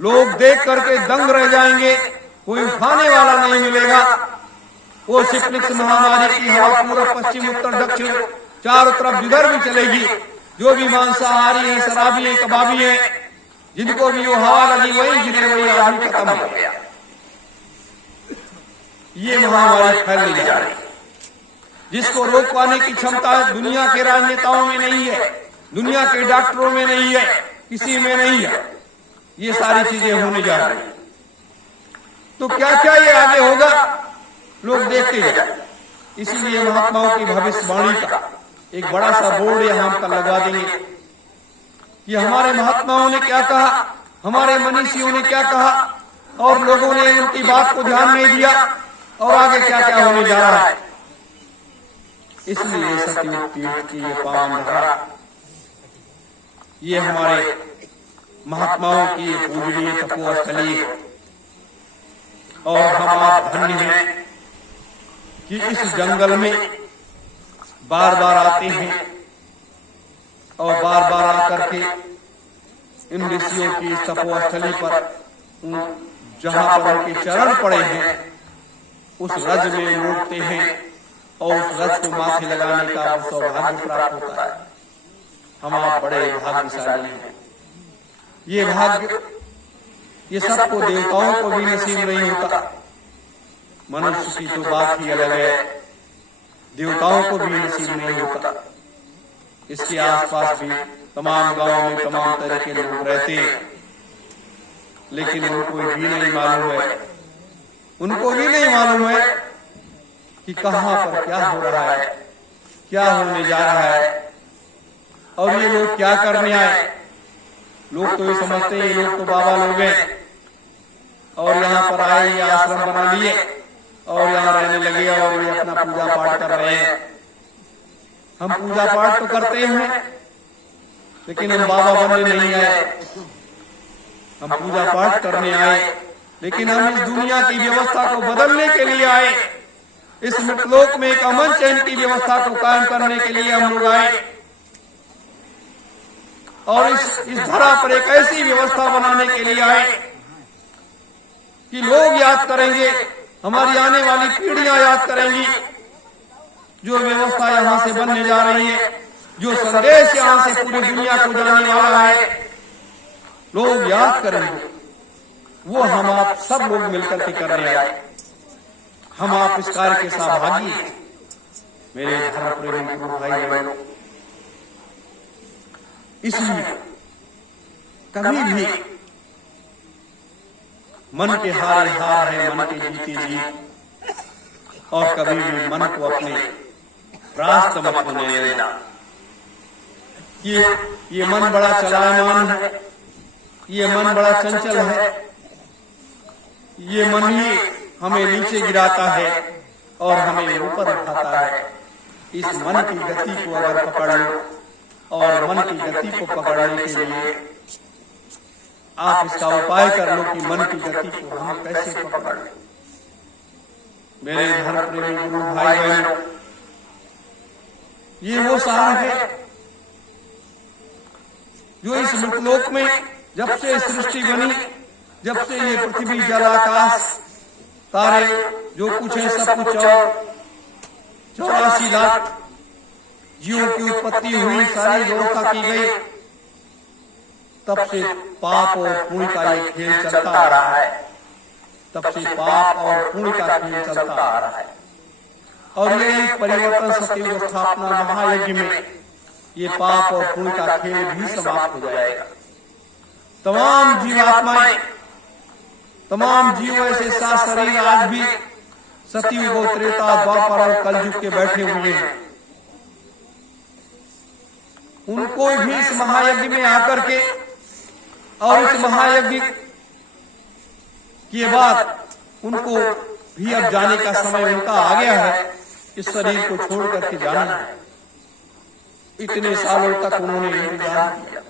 लोग देख करके दंग रह जाएंगे, कोई उठाने वाला नहीं मिलेगा। वो सिप्लिक्स महामारी की हवा पूर्व पश्चिम उत्तर दक्षिण चारों तरफ जिधर भी चलेगी, जो भी मांसाहारी है, शराबी है, कबाबी है, जिनको भी वो हवा लगी वही गिरे, वही आदमी खत्म हो गया। ये महामारी फैलने जा रही है, जिसको रोक पाने की क्षमता दुनिया के राजनेताओं में नहीं है, दुनिया के डॉक्टरों में नहीं है, किसी में नहीं है। ये सारी चीजें होने जा रही हैं। तो क्या क्या ये आगे होगा, लोग देखते जाए। इसीलिए महात्माओं की भविष्यवाणी का एक बड़ा सा बोर्ड यहां हम लगवा देंगे कि हमारे महात्माओं ने क्या कहा, हमारे मनीषियों ने क्या कहा, और लोगों ने उनकी बात को ध्यान नहीं दिया, और आगे क्या क्या होने जा रहा है। इसलिए सतयुग तीर्थ की ये पावन धरा, ये हमारे महात्माओं की पूजनीय तपोस्थली है। और हम आप धन्य हैं कि इस जंगल में बार बार आते हैं और बार बार आकर के इन ऋषियों की तपोस्थली पर जहां पर उनके चरण पड़े हैं उस रज में लौटते हैं और उस रज को माथे लगाने का सौभाग्य प्राप्त होता है। हम आप बड़े भाग्यशाली हैं। ये भाग्य ये सबको, देवताओं को भी नसीब नहीं होता। मनुष्य की तो बात ही अलग है, देवताओं को भी नसीब नहीं होता। इसके आसपास भी तमाम गांवों में तमाम तरह के लोग रहते हैं, लेकिन उनको भी नहीं मालूम है, उनको भी नहीं मालूम है कि कहां पर क्या हो रहा है, क्या होने जा रहा है, और ये लोग क्या करने आए। लोग तो ये समझते हैं ये लोग तो बाबा लोग हैं और यहाँ पर आए, ये आश्रम बना लिए और यहाँ रहने लगे और ये अपना पूजा पाठ कर रहे हैं। हम पूजा पाठ तो करते हैं, लेकिन हम बाबा बनने नहीं आए। हम पूजा पाठ करने आए, लेकिन हम इस दुनिया की व्यवस्था को बदलने के लिए आए। इस मृतलोक में एक अमन चैन की व्यवस्था को कायम करने के लिए हम लोग आए, और इस धरा पर एक ऐसी व्यवस्था बनाने के लिए आए कि लोग याद करेंगे, हमारी आने वाली पीढ़ियां याद करेंगी जो व्यवस्था यहाँ से बनने जा रही है, जो संदेश यहाँ से पूरी दुनिया को जाने वाला है। लोग याद करेंगे, वो हम आप सब लोग मिलकर के करने आए। हम आप इस कार्य के सहभागी हैं। मेरे धर्म प्रेमी गुरु भाई बहनों, इसलिए कभी भी मन के हारे हार है, मन के जीते जीत, और कभी भी मन को अपने रास्त मत होने देना। ये मन बड़ा चलायमान है, ये मन बड़ा चंचल है, ये मन ही हमें नीचे गिराता है और हमें ऊपर उठाता है। इस मन की गति को अगर पकड़ लो, और मन की गति को पकड़ने के लिए आप इसका उपाय कर लो कि मन की गति को हम कैसे पकड़ लें। मेरे धर्म प्रेमी गुरु भाई बहनों, ये वो सार है जो इस मृतलोक में जब से सृष्टि बनी, जब से ये पृथ्वी जल आकाश तारे जो कुछ है सब कुछ 84 लाख जीवों की उत्पत्ति हुई, सारी व्यवस्था की गई, तब से पाप और पुण्य का ये खेल चलता आ रहा है। तब से पाप और पुण्य का खेल चलता आ रहा है, और ये परिवर्तन सतयुग स्थापना महायज्ञ में ये पाप और पुण्य का खेल भी समाप्त हो जाएगा। तमाम जीवात्माएं, तमाम जीव ऐसे सात शरीर आज भी सतयुग, त्रेता, द्वापर और कलयुग के बैठे हुए हैं। उनको भी इस महायज्ञ में आकर के, और इस महायज्ञ के बाद उनको भी अब जाने का समय उनका आ गया है। इस शरीर को छोड़ करके जाना है। इतने सालों तक उन्होंने इंतजार किया।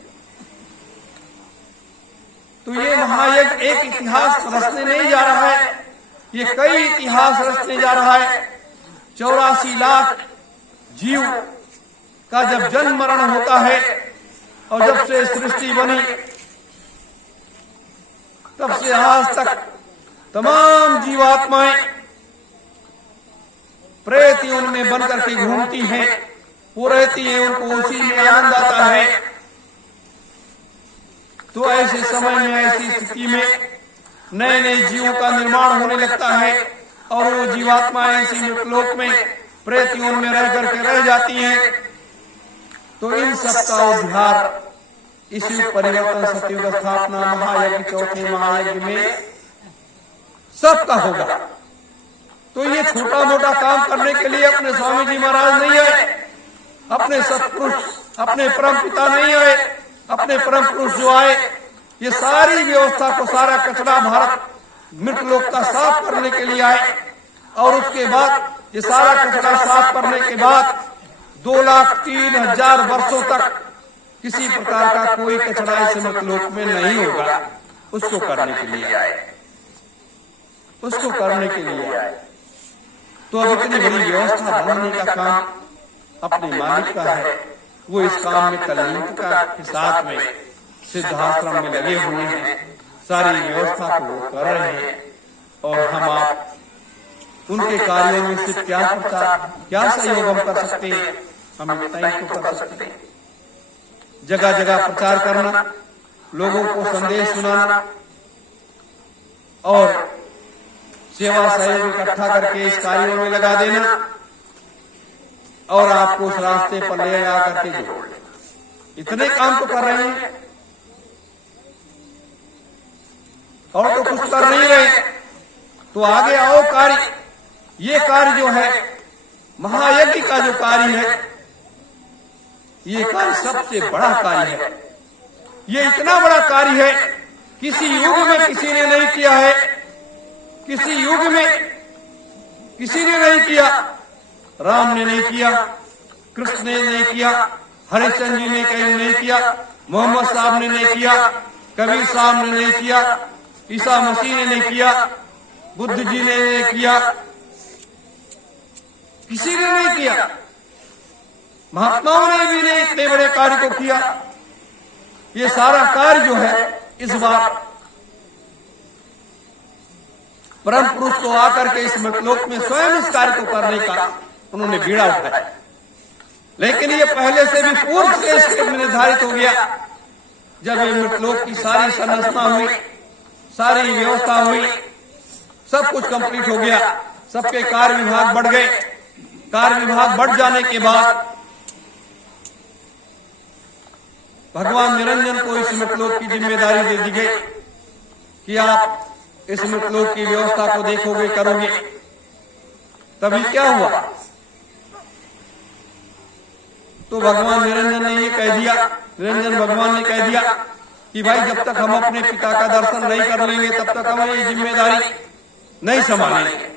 तो ये महायज्ञ एक इतिहास रचने नहीं जा रहा है, ये कई इतिहास रचने जा रहा है। 84 लाख जीव का जब जन्म मरण होता है, और जब से सृष्टि बनी तब से आज तक तमाम जीवात्माएं प्रेत योनि में बन करके घूमती हैं, वो रहती हैं, उनको उसी में आनंद आता है। तो ऐसे समय में, ऐसी स्थिति में नए नए जीवों का निर्माण होने लगता है और वो जीवात्माएं इसी मृतलोक में प्रेत योनि में रह करके रह जाती हैं। तो इन सब का उद्धार इस युग परिवर्तन, सतयुग स्थापना, महायज्ञ, चौथे महायज्ञ में सबका होगा। तो ये छोटा मोटा काम करने के लिए अपने स्वामी जी महाराज नहीं आए, अपने सत्पुरुष, अपने परम पिता नहीं आए, अपने परम पुरुष जो आए, ये सारी व्यवस्था को, सारा कचरा भारत मृतलोक का साफ करने के लिए आए। और उसके बाद ये सारा कचरा साफ करने के बाद 2,03,000 वर्षों तक किसी प्रकार का कोई कचरा इस मृतलोक में नहीं होगा। उसको करने के लिए आए, उसको करने के लिए आए। तो अब इतनी बड़ी व्यवस्था बनाने का काम अपने मालिक का है। वो इस काम में कल्याणता के साथ में सिद्धाश्रम में लगे हुए हैं, सारी व्यवस्था को वो कर रहे हैं। और हम आप उनके कार्यों में से क्या प्रचार, क्या सहयोग हम कर सकते हैं? हम इतना ही तो कर सकते हैं। जगह जगह प्रचार करना, लोगों को संदेश सुनाना और सेवा सहयोग इकट्ठा करके इस कार्यों में लगा देना और आपको उस रास्ते पर ले जा करके जोड़ लेना। इतने काम तो कर रहे हैं और तो कुछ कर नहीं रहे। तो आगे आओ, कार्य, ये कार्य जो है महायज्ञ का जो कार्य है, ये कार्य सबसे बड़ा कार्य है। ये इतना बड़ा कार्य है, किसी युग में किसी ने नहीं किया है, किसी युग में किसी ने नहीं किया। राम ने नहीं किया, कृष्ण ने नहीं किया, हरिश्चंद्र जी ने कहीं नहीं किया, मोहम्मद साहब ने नहीं किया, कबीर साहब ने नहीं किया, ईसा मसीह ने नहीं किया, बुद्ध जी ने नहीं किया, किसी ने नहीं किया। महात्माओं ने भी नहीं इतने बड़े कार्य को किया। ये सारा कार्य जो है इस बार परम पुरुष को आकर के इस मृतलोक में स्वयं इस कार्य को करने का उन्होंने बीड़ा उठाया। लेकिन ये पहले से भी पूर्व से इसके निर्धारित हो गया। जब ये मृतलोक की सारी संरचना हुई, सारी व्यवस्था हुई, सब कुछ कंप्लीट हो गया, सबके कार्य विभाग बढ़ गए। कार्य विभाग बढ़ जाने के बाद भगवान निरंजन को इस मृतलोक की जिम्मेदारी दे दी गई कि आप इस मृतलोक की व्यवस्था को देखोगे, करोगे। तभी क्या हुआ? तो भगवान निरंजन ने ये कह दिया, निरंजन भगवान ने कह दिया कि भाई जब तक हम अपने पिता का दर्शन नहीं कर लेंगे तब तक हम ये जिम्मेदारी नहीं संभालेंगे।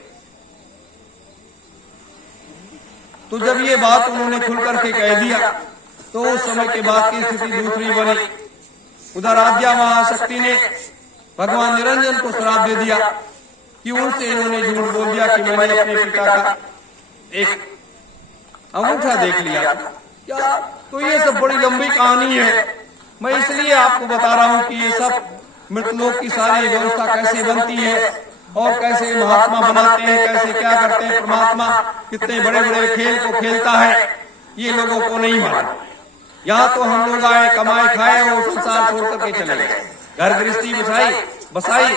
तो जब ये बात उन्होंने खुल करके कह दिया तो उस समय के बाद की स्थिति दूसरी बनी। उधर आद्या महाशक्ति ने भगवान निरंजन को श्राप दे दिया कि उनसे इन्होंने झूठ बोल दिया कि मैंने अपने पिता का एक अंगूठा देख लिया। क्या? तो ये सब बड़ी लंबी कहानी है। मैं इसलिए आपको बता रहा हूं कि ये सब मृतलोक की सारी व्यवस्था कैसे बनती है और कैसे महात्मा बनाते हैं, कैसे क्या करते हैं, परमात्मा कितने बड़े बड़े खेल को खेलता है, ये लोगों को नहीं मालूम। यहाँ तो हम लोग आए, कमाए, खाए और संसार छोड़ करके चले गए। घर गृहस्थी बसाई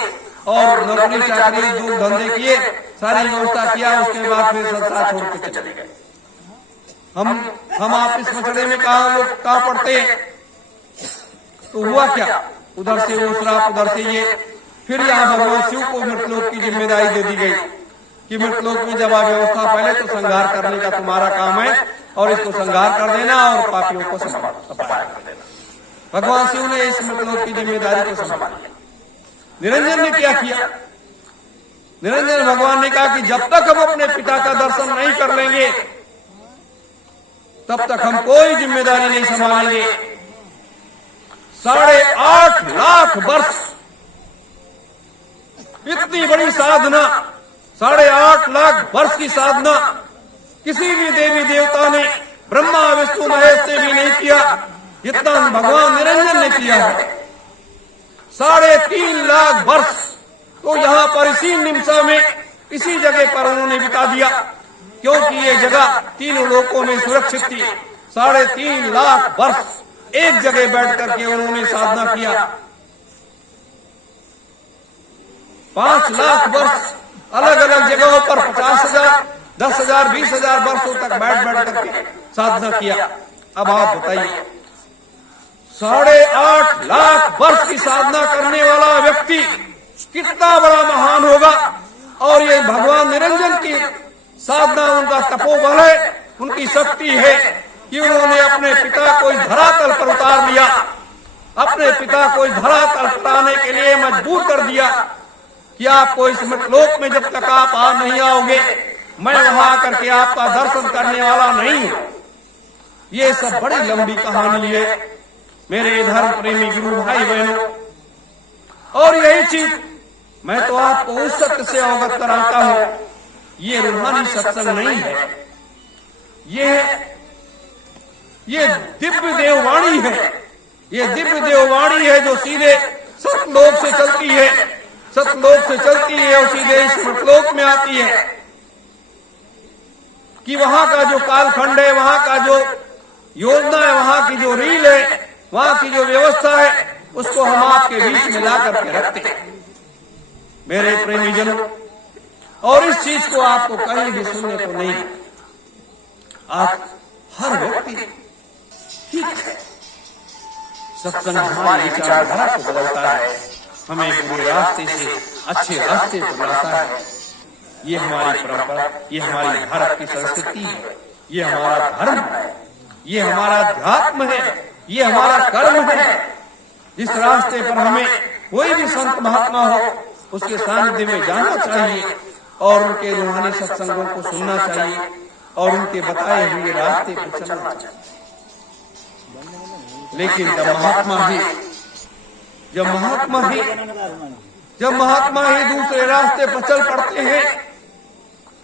और नौकरी चाकरी दूर धंधे किए, सारी व्यवस्था किया, उसके बाद फिर संसार छोड़ के चले गए। हम आप इस मसले में कहाँ पड़ते हैं? तो हुआ क्या? उधर से वो श्राप, उधर से ये। फिर यहाँ भगवान शिव को मृतलोक की जिम्मेदारी दे दी गई कि मृतलोक में जब व्यवस्था, पहले तो संहार करने का तुम्हारा काम है और इसको संहार कर देना और पापियों को सफाया कर देना। भगवान शिव ने इस मृतलोक की जिम्मेदारी को संभाल लिया। निरंजन ने क्या किया? निरंजन भगवान ने कहा कि जब तक हम अपने पिता का दर्शन नहीं कर लेंगे तब तक हम कोई जिम्मेदारी नहीं संभालेंगे। 8.5 लाख वर्ष, इतनी बड़ी साधना, 8.5 लाख वर्ष की साधना किसी भी देवी देवता ने, ब्रह्मा विष्णु महेश ने भी नहीं किया जितना भगवान निरंजन ने किया है। 3.5 लाख वर्ष इसी निमिषा में इसी जगह पर उन्होंने बिता दिया, क्योंकि ये जगह तीनों लोकों में सुरक्षित थी। 3.5 लाख वर्ष एक जगह बैठ करके उन्होंने साधना किया। 5 लाख वर्ष अलग अलग जगहों पर 50,000, 10,000, 20,000 वर्षों तक बैठ करके साधना किया। अब आप बताइए, 8.5 लाख वर्ष की साधना करने वाला व्यक्ति कितना बड़ा महान होगा। और ये भगवान निरंजन की साधना, उनका तपोबल है, उनकी शक्ति है कि उन्होंने अपने पिता को इस धरातल पर उतार लिया, अपने पिता को इस धरातल पर आने के लिए मजबूर कर दिया कि आपको इस लोक में जब तक आप आ नहीं आओगे, मैं वहां आकर के आपका दर्शन करने वाला नहीं हूं। ये सब बड़ी लंबी कहानी है मेरे धर्म प्रेमी गुरु भाई बहनों। और यही चीज मैं तो आपको उस सत्य से अवगत कराता हूं, ये रूहानी सत्संग नहीं है, ये दिव्य देववाणी है। ये दिव्य देववाणी है जो सीधे सतलोक से चलती है, सतलोक से चलती है और सीधे इस मतलोक में आती है। कि वहां का जो कालखंड है, वहां का जो योजना है, वहां की जो रील है, वहां की जो व्यवस्था है, उसको हम आपके बीच में ला करके रखते हैं मेरे प्रेमी जनों। और इस चीज को आपको कहीं भी सुनने को नहीं। आप हर व्यक्ति ठीक है, सत्संग हमारी विचारधारा को बदलता है, हमें बुरे रास्ते से अच्छे रास्ते पर लाता है। ये हमारी परंपरा, ये हमारी भारत की संस्कृति है, ये हमारा धर्म है, ये हमारा अध्यात्म है, ये हमारा कर्म है। जिस रास्ते पर हमें कोई भी संत महात्मा हो, उसके सानिध्य में जाना चाहिए और उनके रूहानी सत्संगों को सुनना चाहिए और उनके बताए हुए रास्ते पर चलना चाहिए। लेकिन जब महात्मा ही दूसरे रास्ते पर चल पड़ते हैं,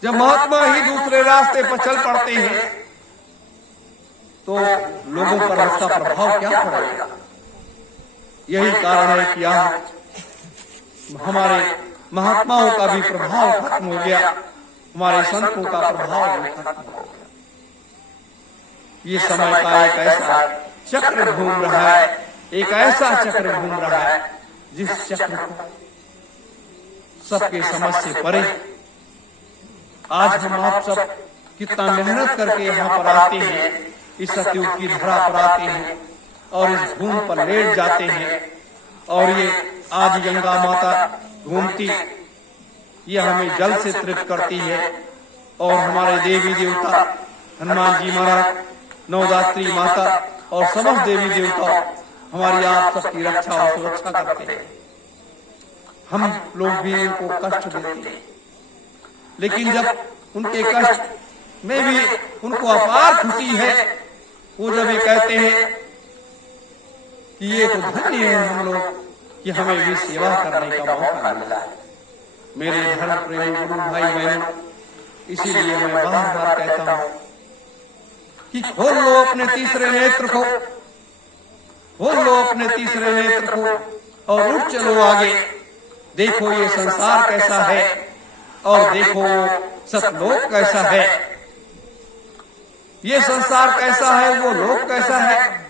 जब महात्मा ही दूसरे रास्ते पर चल पड़ते हैं, तो लोगों पर उसका प्रभाव क्या पड़ेगा। यही कारण है कि आज हमारे महात्माओं का भी प्रभाव खत्म हो गया, हमारे संतों का प्रभाव भी खत्म हो गया। ये समय का एक ऐसा चक्र घूम रहा है, एक ऐसा चक्र घूम रहा है जिस चक्र को सबके समझ से परे आज हम आप सब कितना मेहनत करके यहाँ पर आते हैं, इस सतयुग की धरा पर आते हैं और इस भूमि पर लेट जाते हैं। और ये आज गंगा माता घूमती, ये हमें जल से तृप्त करती है और हमारे देवी देवता हनुमान जी महाराज, नवदात्री माता और समस्त देवी देवता हमारी आप सबकी रक्षा और सुरक्षा करते हैं। हम लोग भी उनको कष्ट देते हैं, लेकिन जब उनके कष्ट में भी उनको अपार खुशी है, वो जब ये कहते हैं कि ये तो धन्य है हम लोग कि हमें भी सेवा करने का मौका मिला है। मेरे धर्म प्रेमी गुरु भाई बहनों, इसीलिए मैं बार बार कहता हूँ कि खोल लो अपने तीसरे नेत्र को, खोल लो अपने तीसरे नेत्र को और उठ चलो आगे। देखो ये संसार कैसा है और देखो सतलोक कैसा है। ये संसार कैसा है, वो लोक कैसा है।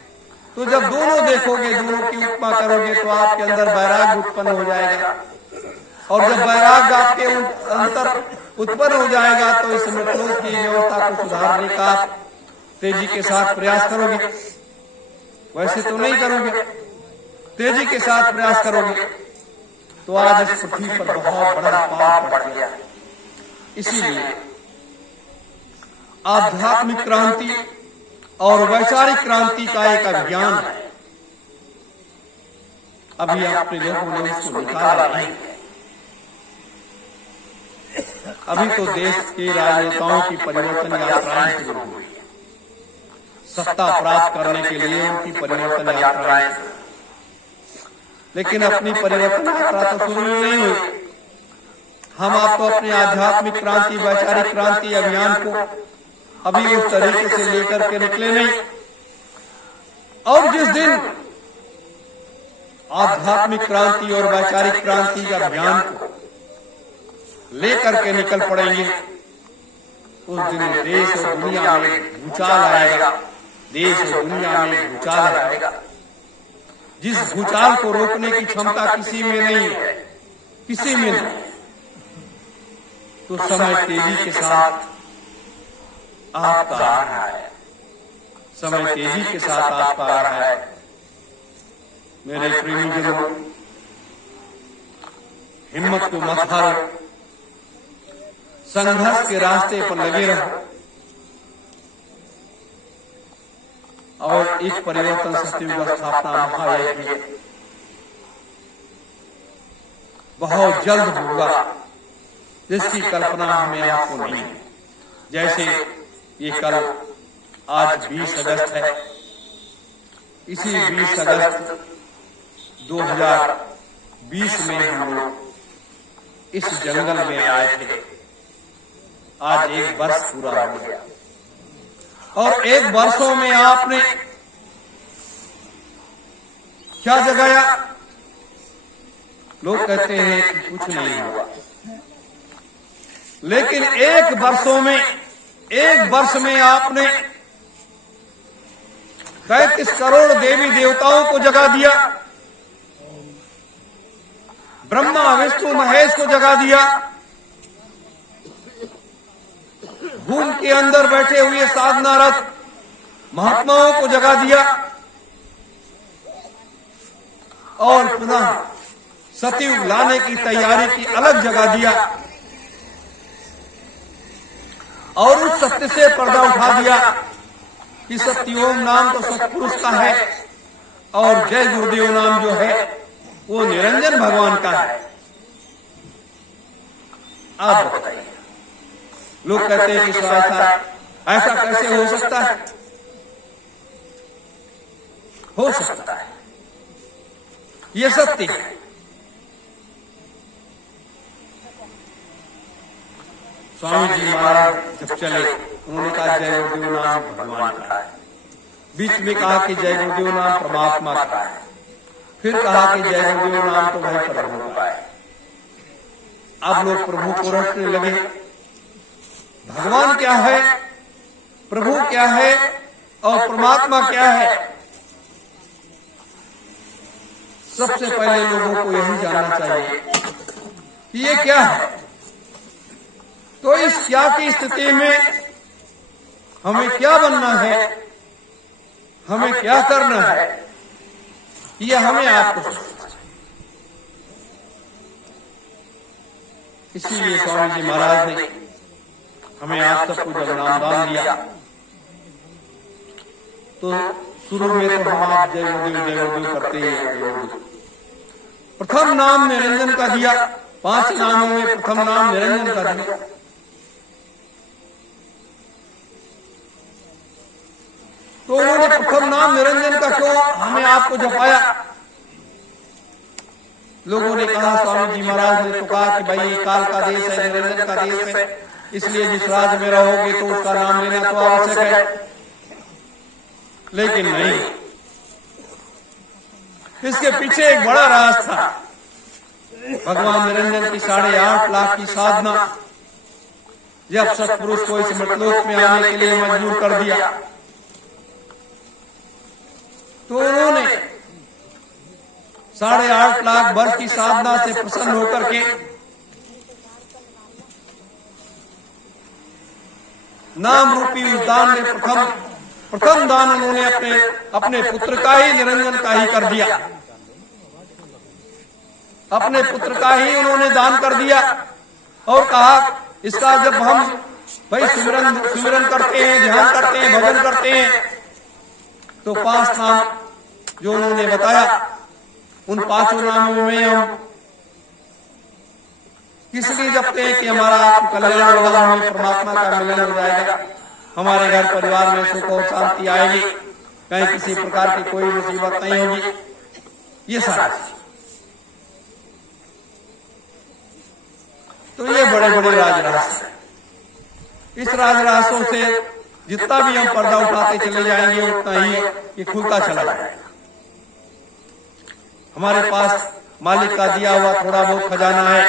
तो जब दोनों देखोगे, दोनों की उपमा करोगे, तो आपके अंदर वैराग्य उत्पन्न हो जाएगा। और जब वैराग्य आपके अंतर उत्पन्न हो जाएगा, तो इस मतलोक की व्यवस्था को सुधारने का तेजी के साथ प्रयास करोगे। वैसे तो नहीं करोगे, तेजी के साथ प्रयास करोगे, तो आज इस पृथ्वी पर बहुत बड़ा पाप पड़ गया। इसीलिए आध्यात्मिक क्रांति और वैचारिक क्रांति का एक अभियान है। अभी अपने लोगों ने उसको निकाला नहीं। अभी तो देश के राजनेताओं की परिवर्तन यात्राएं शुरू हुई, सत्ता प्राप्त करने के लिए उनकी परिवर्तन यात्राएं, लेकिन अपनी परिवर्तन यात्रा तो शुरू ही नहीं हुई। हम आपको अपने आध्यात्मिक क्रांति, वैचारिक क्रांति अभियान को अभी उस तरीके से लेकर के निकले नहीं। और जिस दिन आध्यात्मिक क्रांति और वैचारिक क्रांति का अभियान को लेकर के निकल पड़ेंगे, उस दिन देश और दुनिया में भूचाल आएगा। देश और दुनिया में भूचाल आएगा। जिस भूचाल को रोकने की क्षमता किसी में नहीं है, किसी में नहीं। तो समय तेजी के साथ आपका आ रहा है, समय तेजी के साथ आपका आ रहा है। मेरे प्रेमी जनों, हिम्मत को मत हारो, संघर्ष के रास्ते पर लगे रहो और एक परिवर्तन सत्ययुग स्थापना महायज्ञ बहुत जल्द होगा, जिसकी कल्पना हमें आपको नहीं है। जैसे ये कल आज 20 अगस्त है, इसी 20 अगस्त 2020 में हम लोग इस जंगल में आए थे। आज 1 वर्ष पूरा हो गया और 1 वर्षों में आपने क्या जगाया? लोग कहते हैं कि कुछ नहीं हुआ, लेकिन 1 वर्ष में आपने 33 करोड़ देवी देवताओं को जगा दिया, ब्रह्मा विष्णु महेश को जगा दिया, भूमि के अंदर बैठे हुए साधनारत महात्माओं को जगा दिया और पुनः सतयुग लाने की तैयारी की अलग जगा दिया और उस सत्य से पर्दा उठा दिया कि सत्योम नाम तो सत्पुरुष का है और जय गुरुदेव नाम जो है वो निरंजन भगवान का है। आप बताइए, लोग कहते हैं कि ऐसा कैसे हो सकता है? हो सकता है, ये सत्य है। स्वामी जी महाराज जब चले, उन्होंने कहा जय गुरुदेव नाम भगवान का है, बीच में कहा कि जय गुरुदेव नाम परमात्मा का है, फिर कहा कि जय गुरुदेव नाम तो भाई प्रभु का है। अब लोग प्रभु को रटने लगे। भगवान क्या है, प्रभु क्या है और परमात्मा क्या है? सबसे पहले लोगों को यही जानना चाहिए कि ये क्या है। तो इस क्या की स्थिति में हमें क्या बनना है, हमें क्या करना है, ये हमें आपको सोचना चाहिए। इसीलिए स्वामी जी महाराज ने हमें आप सबको जब नामदान दिया तो शुरू में तो हम आप जय गुरुदेव करते ही। प्रथम नाम निरंजन का दिया, 5 नामों में प्रथम नाम निरंजन का दिया। तो उन्होंने प्रथम नाम निरंजन का क्यों हमें आपको जपाया? लोगों ने कहा, स्वामी जी महाराज ने तो कहा कि भाई ये काल का देश है, निरंजन का देश है, इसलिए जिस राज्य में रहोगे तो उसका नाम लेना तो आवश्यक है। लेकिन नहीं, इसके पीछे एक बड़ा राज था। भगवान निरंजन की 8.5 लाख की साधना जब सत्पुरुष को इस मृतलोक में आने के लिए मजबूर कर दिया, तो उन्होंने 8.5 लाख वर्ष की साधना से प्रसन्न होकर के नाम रूपी उस दान में प्रथम दान उन्होंने अपने पुत्र का ही, निरंजन का ही कर दिया। अपने पुत्र का ही उन्होंने दान कर दिया और कहा इसका जब हम भाई सिमरन करते हैं, ध्यान करते हैं, भजन करते हैं, तो 5 नाम जो उन्होंने बताया, उन 5 नामों में हम इसलिए जपते हैं कि हमारा कल्याण होगा, हमें परमात्मा का मिलन हो जाएगा, हमारे घर परिवार में सुख और शांति आएगी, कहीं किसी प्रकार की कोई मुसीबत नहीं होगी। ये सारा तो ये बड़े बड़े राजरहस्य है। इस राजरहस्यों से जितना भी हम पर्दा उठाते चले जाएंगे उतना ही ये खुलता चला जाएगा। हमारे पास मालिक का दिया हुआ थोड़ा बहुत खजाना है,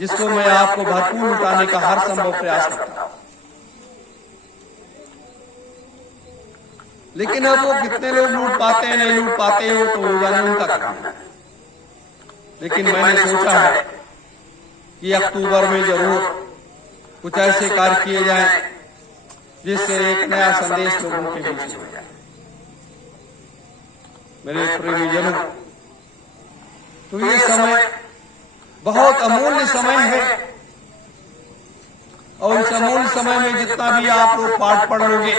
जिसको मैं आपको भरपूर लुटाने का हर संभव प्रयास करता हूं। लेकिन अब वो कितने लोग लूट पाते हैं नहीं लूट पाते हो तो वो जाने उनका काम है। लेकिन मैंने सोचा है कि अक्टूबर में जरूर कुछ ऐसे कार्य किए जाएं जिससे एक नया संदेश लोगों के बीच हो जाए। मेरे प्रेमीजनों, तो ये समय बहुत अमूल्य समय है और इस अमूल्य समय में जितना भी आप लोग पाठ पढ़ लोगे,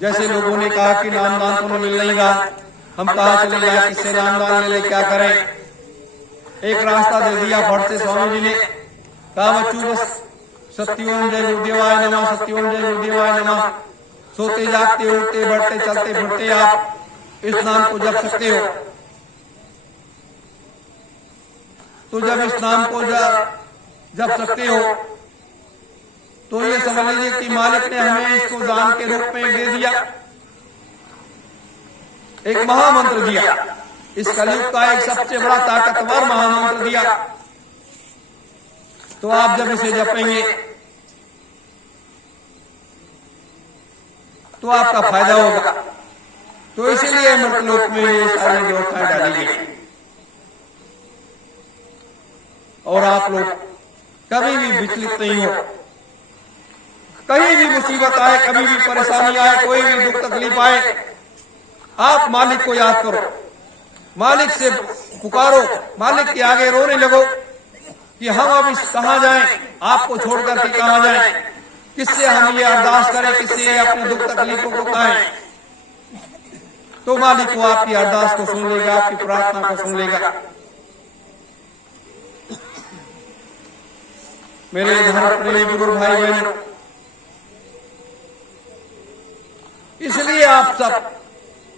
जैसे लोगों ने कहा कि नामदान तो मिल नहीं रहा, हम कहाँ चले जाए, किससे नामदान ले ले, क्या करें। एक रास्ता दे दिया फट से स्वामी जी ने, कहा बच्चों बस सत्यओम जय गुरुदेवाय नमः, सत्यओम जय गुरुदेवाय नमः, सोते जागते उठते बढ़ते चलते फिरते आप इस नाम को जप सकते हो। तो जब इस नाम को जप सकते हो तो ये समझ लीजिए कि मालिक ने हमें इसको दान के रूप में दे दिया, एक महामंत्र दिया, इस कलयुग का एक सबसे बड़ा ताकतवर महामंत्र दिया। तो आप जब इसे जपेंगे तो आपका फायदा होगा। तो इसीलिए मृतलोक में ये सारी व्यवस्थाएं डाली गई और आप लोग कभी भी विचलित नहीं हो। कहीं भी मुसीबत आए, कभी भी परेशानी आए, कोई भी दुख तकलीफ आए, आप मालिक को याद करो, मालिक से पुकारो, मालिक के आगे रोने लगो कि हम अब कहाँ जाएं, आपको छोड़कर के कहाँ जाएं, किससे हम ये अरदास करें, किससे अपने दुख तकलीफों को कहें। तो मालिक को आपकी अरदास को सुन लेगा, आपकी प्रार्थना को सुन लेगा। मेरे धर्म प्रेमी गुरु भाई बहनों, इसलिए आप सब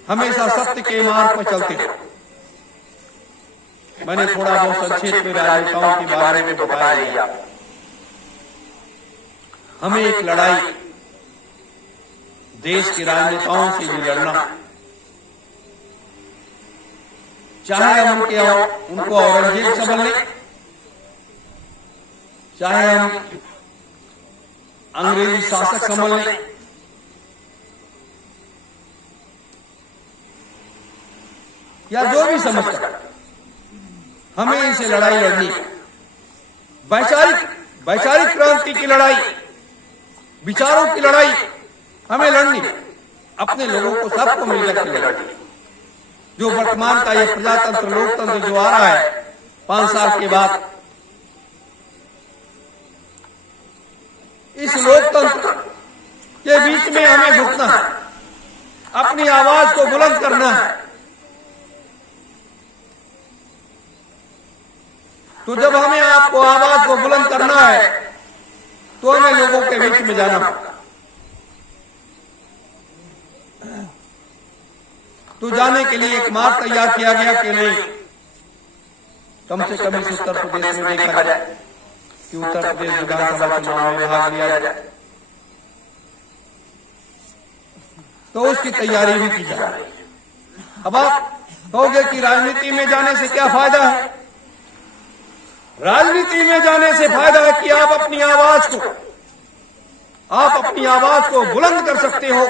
हमेशा सत्य के मार्ग पर चलते हो। मैंने थोड़ा बहुत संक्षेप में राजनेताओं के बारे में बताया। हमें एक लड़ाई देश के राजनेताओं से भी लड़ना है, चाहे हम उनको औरंगजेब समझ लें, चाहे हम अंग्रेजी शासक समझ लें, या जो भी समझकर हमें इनसे लड़ाई लड़नी है। वैचारिक क्रांति की लड़ाई, विचारों की लड़ाई हमें लड़नी है। अपने लोगों को सबको मिलकर के लड़नी है। जो वर्तमान का यह प्रजातंत्र लोकतंत्र जो आ रहा है 5 साल के बाद, इस लोकतंत्र के बीच में हमें घुसना है, अपनी आवाज को बुलंद करना है। तो जब हमें आपको आवाज को बुलंद करना है तो हमें लोगों के बीच में जाना होगा। तो जाने के लिए एक मार्ग तैयार किया गया कि नहीं, कम से कम इस उत्तर प्रदेश में देखा जाए कि उत्तर प्रदेश विधानसभा चुनाव में भाग लिया जाए, तो उसकी तैयारी भी की जा रही है। अब आप कहोगे कि राजनीति में जाने से क्या फायदा है? राजनीति में जाने से फायदा है कि आप अपनी आवाज को बुलंद कर सकते हो,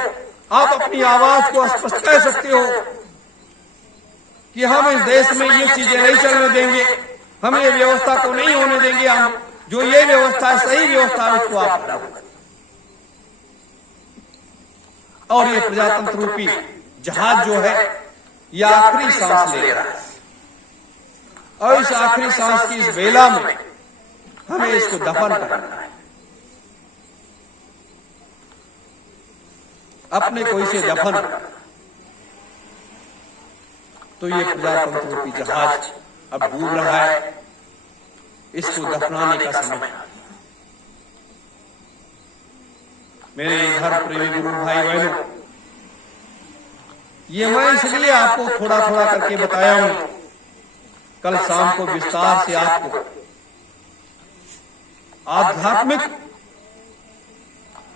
आप अपनी आवाज को स्पष्ट कह सकते हो कि हम इस देश में ये चीजें नहीं चलने देंगे, हम ये व्यवस्था को नहीं होने देंगे, हम जो ये व्यवस्था है सही व्यवस्था है उसको आप लागू करें। और ये प्रजातंत्र रूपी जहाज जो है ये आखिरी सांस ले रहा है और इस आखिरी सांस की इस बेला में हमें इसको दफन करना है। अपने को इसे दफन करना, तो ये प्रजातंत्र रूपी जहाज अब डूब रहा है, इसको दफनाने का समय है। मेरे धर्म प्रेमी गुरु भाई बहनों, ये मैं इसलिए आपको थोड़ा थोड़ा करके बताया हूं। कल शाम को विस्तार से आपको आध्यात्मिक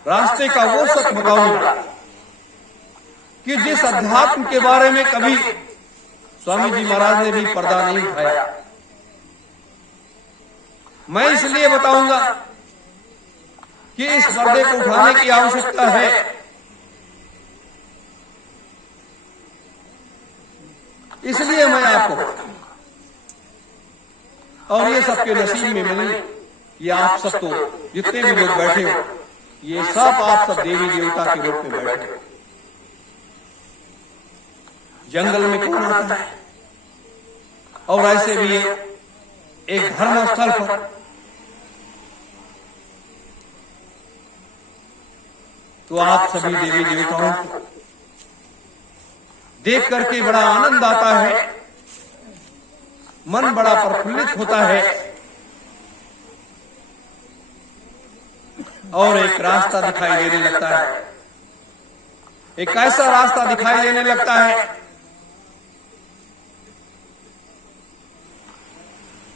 रास्ते का वो सत्य बताऊंगा कि जिस अध्यात्म के बारे में कभी स्वामी जी महाराज ने भी पर्दा नहीं उठाया, मैं इसलिए बताऊंगा कि इस पर्दे को उठाने की आवश्यकता है। इसलिए मैं आपको बताऊंगा, और ये सबके नसीब में मिले। ये आप सब तो जितने भी लोग बैठे हो, ये सब आप सब देवी देवता के रूप में बैठे हो। जंगल में कौन आता है? और ऐसे भी एक धर्म स्थल पर तो आप सभी देवी देवताओं को देख करके बड़ा आनंद आता है, मन बड़ा प्रफुल्लित होता है, और एक रास्ता दिखाई देने लगता है। एक ऐसा रास्ता दिखाई देने लगता है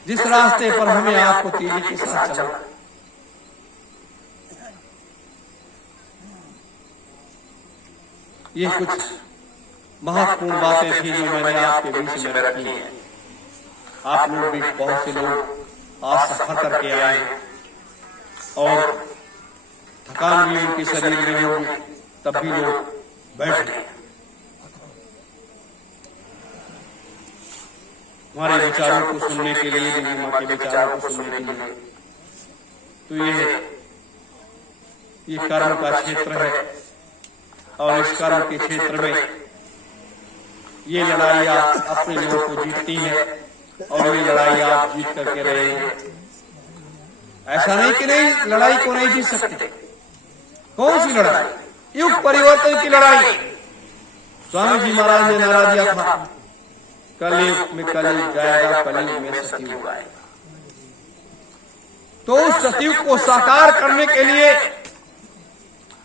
जिस रास्ते पर हमें आपको तेजी के साथ चलना। ये कुछ महत्वपूर्ण बातें थी जो मैंने आपके बीच में रखी हैं। आप लोग भी, बहुत से लोग आज सफर करके आए और थकान भी उनके शरीर में होगी, तब भी लोग बैठ गए। हमारे विचारों को सुनने के लिए, देवी मां के विचारों को सुनने के लिए। तो ये कर्म का क्षेत्र है, और इस कर्म के क्षेत्र में ये लड़ाई आप अपने लोगों को जीतती है, और ये लड़ाई आप जीत करके रहे हैं। ऐसा नहीं कि नहीं, लड़ाई को नहीं जीत सकते। कौन सी लड़ाई? युग परिवर्तन की लड़ाई। स्वामी जी महाराज ने नारा दिया था, कलयुग में कलयुग जाएगा, कलयुग में सतयुग आएगा। तो उस सतयुग को साकार करने के लिए,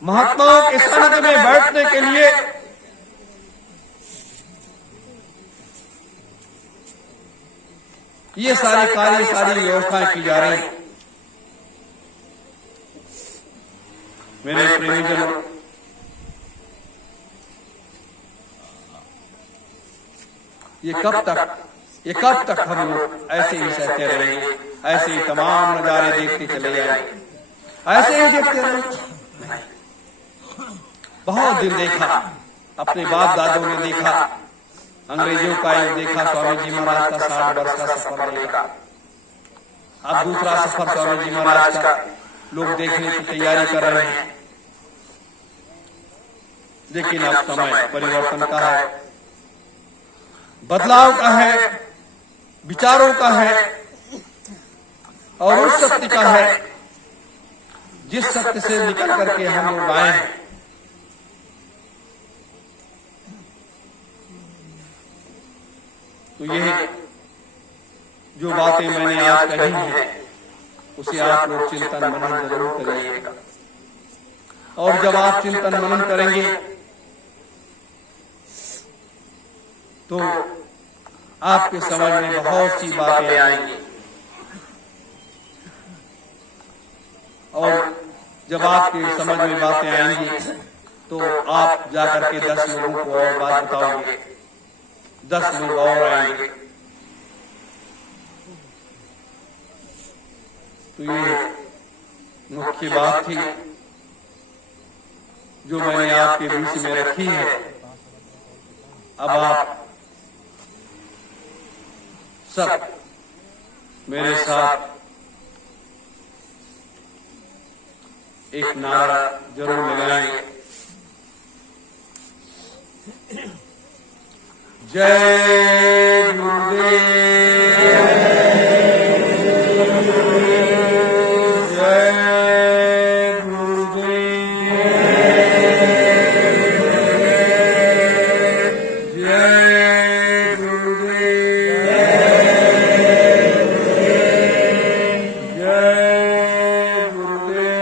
महात्माओं के संग में बैठने के लिए ये सारे कार्य, सारी व्यवस्थाएं की जा रही हैं। मेरे प्रेमीजनों, ये कब तक हम लोग ऐसे ही सहते रहेंगे? ऐसे ही तमाम नजारे देखते चले जाएंगे? ऐसे ही देखते रहेंगे? बहुत दिन देखा, अपने बाप दादों ने देखा, अंग्रेजों का युग देखा, स्वामी जी महाराज का 60 वर्ष का सफर देखा। अब दूसरा सफर स्वामी जी महाराज का लोग देखने की तैयारी कर रहे हैं। लेकिन अब समय परिवर्तन का है, बदलाव का है, विचारों का है, और उस सत्य का है जिस सत्य से निकल करके हम लोग आए हैं। तो ये जो बातें मैंने आज कही हैं, उसे आप लोग चिंतन मनन जरूर करिएगा। और जब आप चिंतन मनन करेंगे तो आपके समझ में बहुत सी बातें आएंगी, और जब आपके समझ में बातें आएंगी तो आप जाकर के 10 लोगों को और बात बताओगे, 10 लोग और आएंगे। तो ये मुख्य बात थी जो मैंने आपके बीच में रखी है। अब आप सब मेरे साथ एक नारा जरूर लगाएंगे। जय गुरुदेव, जय गुरुदेव, जय गुरुदेव, जय गुरुदेव,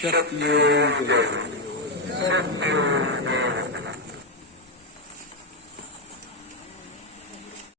शक्ति।